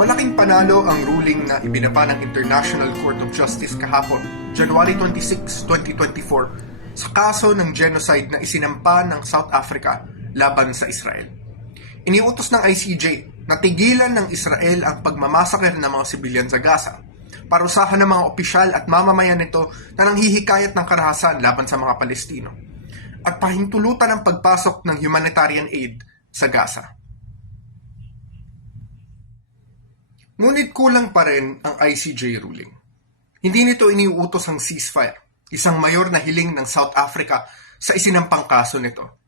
Malaking panalo ang ruling na ibinaba ng International Court of Justice kahapon, January 26, 2024, sa kaso ng genocide na isinampa ng South Africa laban sa Israel. Iniutos ng ICJ na tigilan ng Israel ang pagmamasaker ng mga sibilyan sa Gaza, parusahan ng mga opisyal at mamamayan nito na nanghihikayat ng karahasan laban sa mga Palestino, at pahintulutan ang pagpasok ng humanitarian aid sa Gaza. Ngunit kulang pa rin ang ICJ ruling. Hindi nito iniuutos ang ceasefire, isang mayor na hiling ng South Africa sa isinampang kaso nito.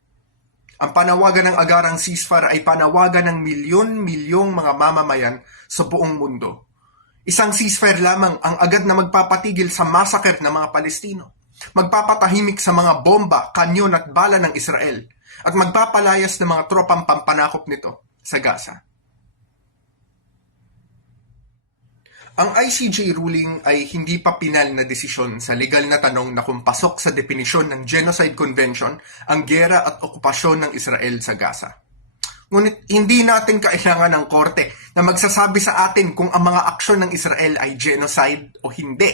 Ang panawagan ng agarang ceasefire ay panawagan ng milyon-milyong mga mamamayan sa buong mundo. Isang ceasefire lamang ang agad na magpapatigil sa massacre ng mga Palestino, magpapatahimik sa mga bomba, kanyon at bala ng Israel, at magpapalayas ng mga tropang pampanakop nito sa Gaza. Ang ICJ ruling ay hindi pa pinal na desisyon sa legal na tanong na kung pasok sa definisyon ng Genocide Convention ang gera at okupasyon ng Israel sa Gaza. Ngunit hindi natin kailangan ng korte na magsasabi sa atin kung ang mga aksyon ng Israel ay genocide o hindi.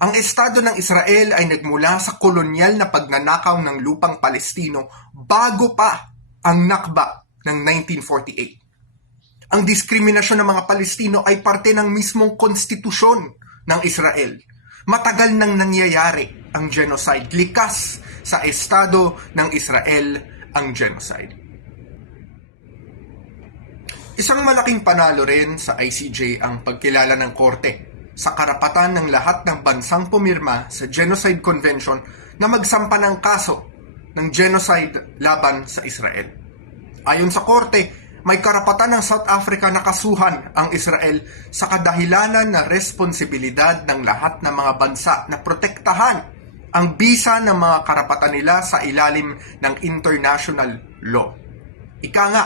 Ang Estado ng Israel ay nagmula sa kolonyal na pagnanakaw ng lupang Palestino bago pa ang Nakba ng 1948 ang diskriminasyon ng mga Palestino ay parte ng mismong konstitusyon ng Israel. Matagal nang nangyayari ang genocide. Likas sa estado ng Israel ang genocide. Isang malaking panalo rin sa ICJ ang pagkilala ng korte sa karapatan ng lahat ng bansang pumirma sa Genocide Convention na magsampa ng kaso ng genocide laban sa Israel. Ayon sa korte, may karapatan ng South Africa na kasuhan ang Israel sa kadahilanan na responsibilidad ng lahat ng mga bansa na protektahan ang bisa ng mga karapatan nila sa ilalim ng international law. Ika nga,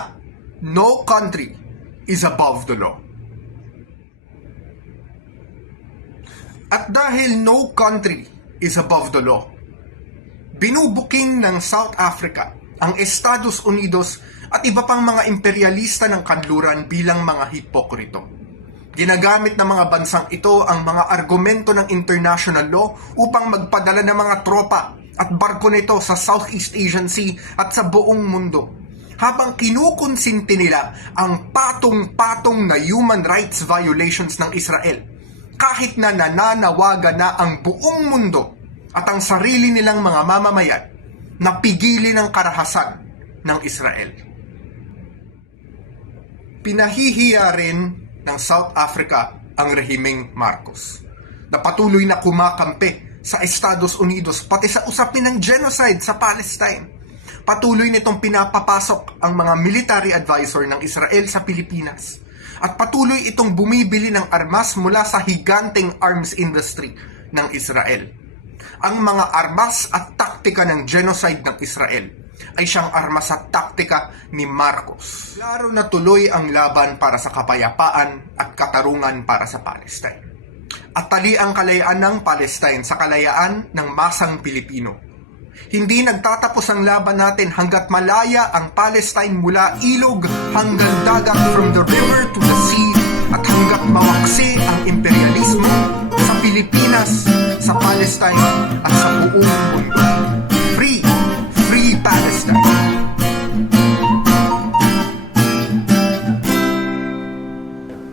no country is above the law. At dahil no country is above the law, binubuking ng South Africa ang Estados Unidos at iba pang mga imperialista ng kanluran bilang mga hipokrito. Ginagamit ng mga bansang ito ang mga argumento ng international law upang magpadala ng mga tropa at barko nito sa Southeast Asian Sea at sa buong mundo. Habang kinukonsinti nila ang patong-patong na human rights violations ng Israel, kahit na nananawagan na ang buong mundo at ang sarili nilang mga mamamayan na pigilin ang karahasan ng Israel pinahihiya rin ng South Africa ang rehimeng Marcos na patuloy na kumakampi sa Estados Unidos pati sa usapin ng genocide sa Palestine. Patuloy nitong pinapapasok ang mga military advisor ng Israel sa Pilipinas. At patuloy itong bumibili ng armas mula sa higanteng arms industry ng Israel. Ang mga armas at taktika ng genocide ng Israel ay siyang armas at taktika ni Marcos. Klaro na tuloy ang laban para sa kapayapaan at katarungan para sa Palestine. At tali ang kalayaan ng Palestine sa kalayaan ng masang Pilipino. Hindi nagtatapos ang laban natin hanggat malaya ang Palestine mula ilog hanggang dagat from the river to the sea at hanggat mawaksi ang imperialismo sa Pilipinas, sa Palestine at sa buong mundo.